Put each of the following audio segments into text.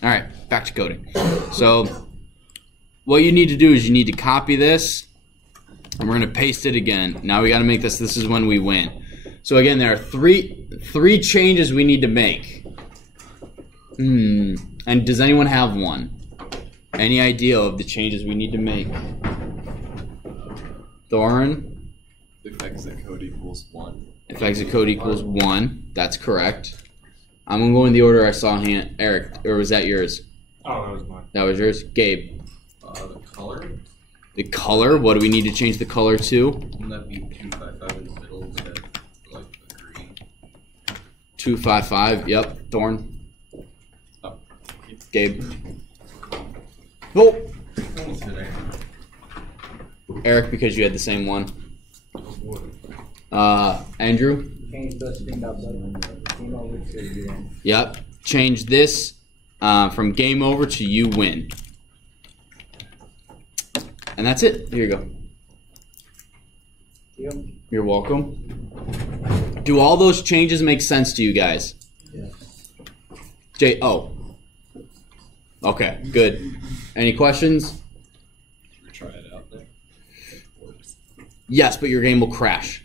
All right, back to coding. So what you need to do is you need to copy this, and we're going to paste it again. Now we got to make this. This is when we win. So again, there are three changes we need to make. And does anyone have one? Any idea of the changes we need to make? Thorin? If exit code equals 1. If exit code equals 1, that's correct. I'm going to go in the order I saw hand. Eric, or was that yours? Oh, that was mine. That was yours? Gabe? The color? The color? What do we need to change the color to? Wouldn't that be 255 in the middle instead of like the green? 255, yep. Thorn? Oh. Gabe? Oh! Almost hit it. Eric, because you had the same one. Andrew? Change the thing outside. Game over to you win. Yep. Change this from game over to you win. And that's it. Here you go. Yep. You're welcome. Do all those changes make sense to you guys? Yes. Oh. Okay, good. Any questions? Should we try it out there? Yes, but your game will crash.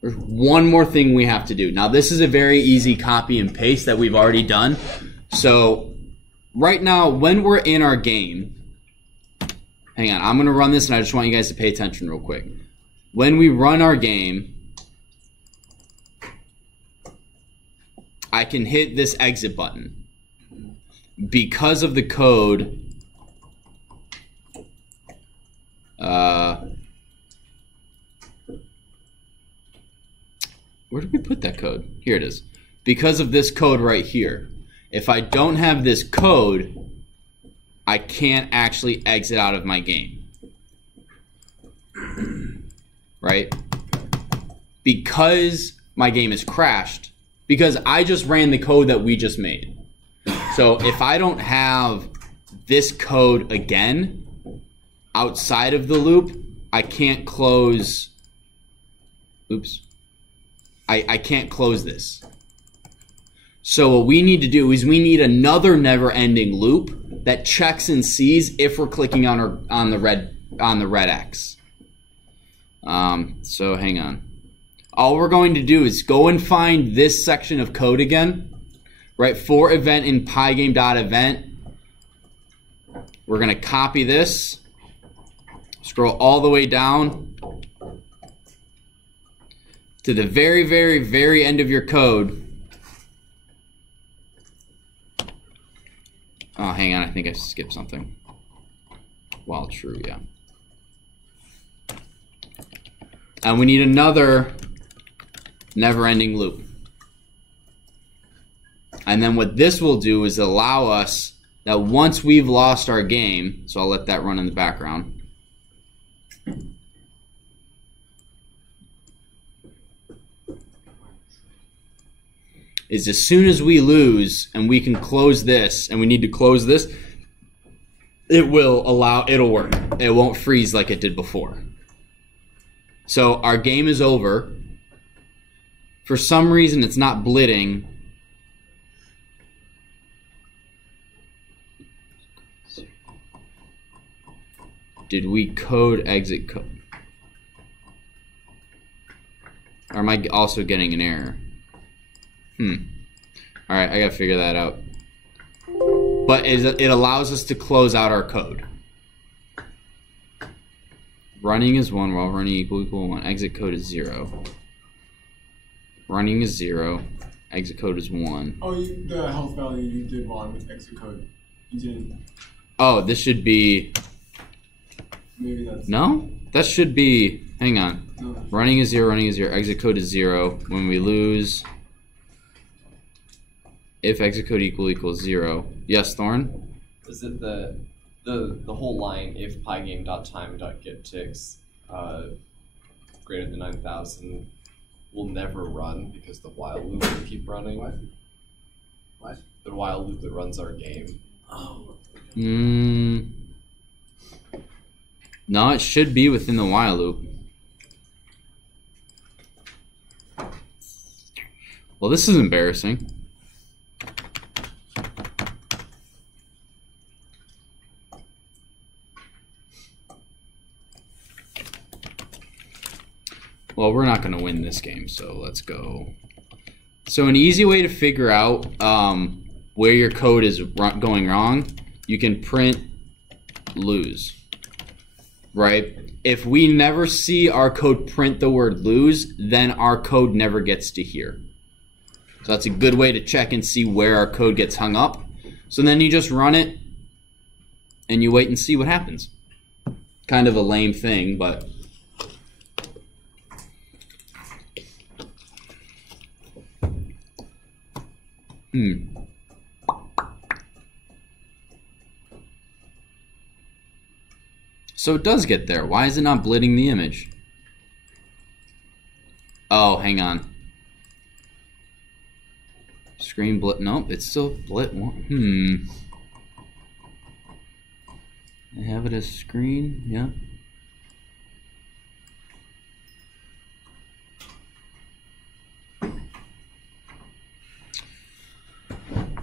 There's one more thing we have to do. Now, this is a very easy copy and paste that we've already done. So, right now, when we're in our game, hang on, I'm going to run this, and I just want you guys to pay attention real quick. When we run our game, I can hit this exit button. Because of the code, where did we put that code? Here it is. Because of this code right here. If I don't have this code, I can't actually exit out of my game. Right? Because my game is crashed, because I just ran the code that we just made. So if I don't have this code again outside of the loop, I can't close. Oops. I can't close this. So what we need to do is we need another never-ending loop that checks and sees if we're clicking on the red X. So hang on. All we're going to do is go and find this section of code again. Right, for event in pygame.event. We're going to copy this. Scroll all the way down to the very, very, very end of your code. Oh, hang on. I think I skipped something. While true, yeah. And we need another never-ending loop. And then what this will do is allow us that once we've lost our game, so I'll let that run in the background. Is as soon as we lose and we can close this and we need to close this, it'll work. It won't freeze like it did before. So our game is over. For some reason it's not blitting. Did we code exit code? Or am I also getting an error? Alright, I gotta figure that out. But it allows us to close out our code. Running is 1 while running equal 1. Exit code is 0. Running is 0. Exit code is 1. Oh, the health value you did wrong with exit code. You didn't. Oh, this should be... Maybe that's... No? That should be... Hang on. No. Running is 0, running is 0. Exit code is 0. When we lose... If exit code equals 0. Yes, Thorn? Is it the whole line if pygame.time.getTicks greater than 9,000 will never run because the while loop will keep running? What? The while loop that runs our game. Oh. No, it should be within the while loop. Well, this is embarrassing. Well, we're not going to win this game, so let's go. So an easy way to figure out where your code is going wrong, you can print lose, right? If we never see our code print the word lose, then our code never gets to here. So that's a good way to check and see where our code gets hung up. So then you just run it and you wait and see what happens. Kind of a lame thing, but So it does get there. Why is it not blitting the image? Oh, hang on. Screen blit. Nope, it's still blit. I have it as screen. Yeah.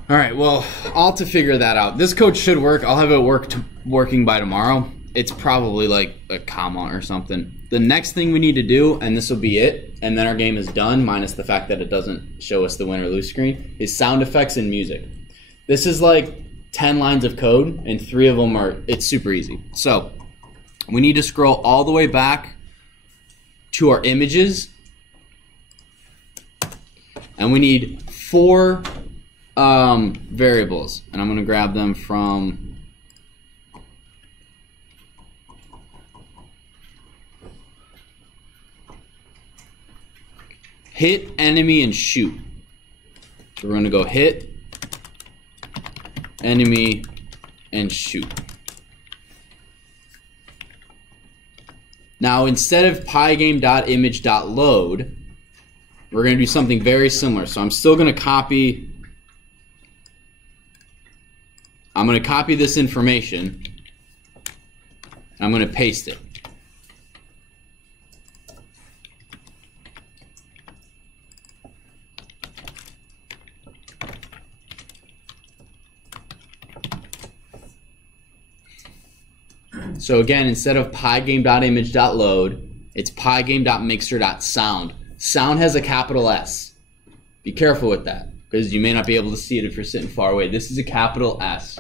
All right. Well, I'll have to figure that out. This code should work. I'll have it working by tomorrow. It's probably like a comma or something. The next thing we need to do, and this will be it, and then our game is done, minus the fact that it doesn't show us the win or lose screen, is sound effects and music. This is like 10 lines of code, and 3 of them it's super easy. So we need to scroll all the way back to our images, and we need 4 variables, and I'm going to grab them from hit, enemy, and shoot. So we're going to go hit, enemy, and shoot. Now instead of pygame.image.load, we're going to do something very similar. So I'm still going to copy. I'm going to copy this information. And I'm going to paste it. So again, instead of pygame.image.load, it's pygame.mixer.sound. Sound has a capital S. Be careful with that, because you may not be able to see it if you're sitting far away. This is a capital S.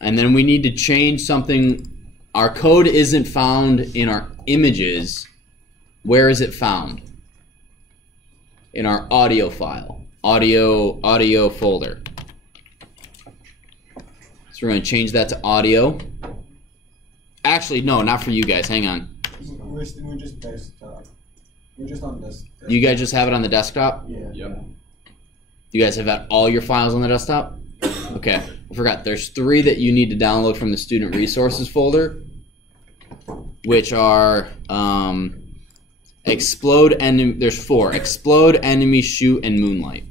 And then we need to change something. Our code isn't found in our images. Where is it found? In our audio file, audio folder. So we're going to change that to audio. Actually, no, not for you guys. Hang on. We're just desktop. We're just on this. You guys just have it on the desktop? Yeah. Yep. You guys have got all your files on the desktop? Okay. I forgot. There's 3 that you need to download from the student resources folder, which are explode enemy. There's 4: explode, enemy, shoot, and moonlight.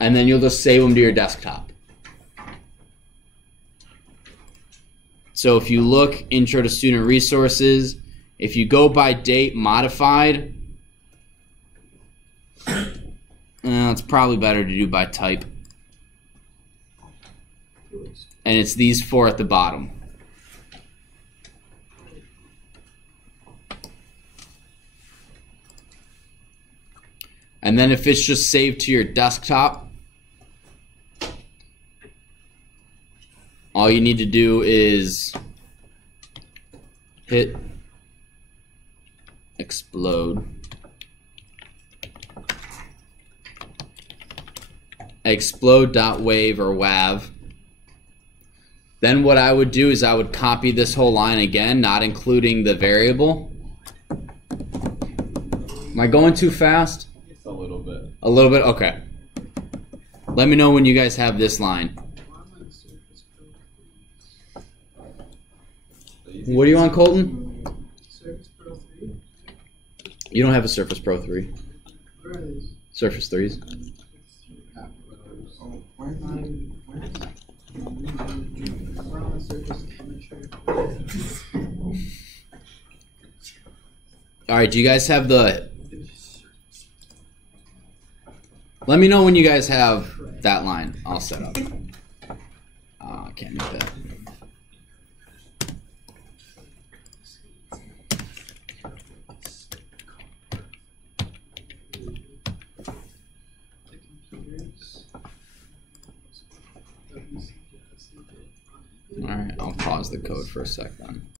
And then you'll just save them to your desktop. So if you look intro to student resources, if you go by date modified, it's probably better to do by type. And it's these 4 at the bottom. And then if it's just saved to your desktop, all you need to do is hit explode. Explode.wave or wav. Then what I would do is I would copy this whole line again, not including the variable. Am I going too fast? A little bit. A little bit? Okay. Let me know when you guys have this line. What do you want, Colton? Surface Pro 3. You don't have a Surface Pro 3. Where are these? Surface 3s. Oh, where's We're on the Surface. I'm not sure. Alright, do you guys have the... Let me know when you guys have that line all set up. Can't do that. All right, I'll pause the code for a second.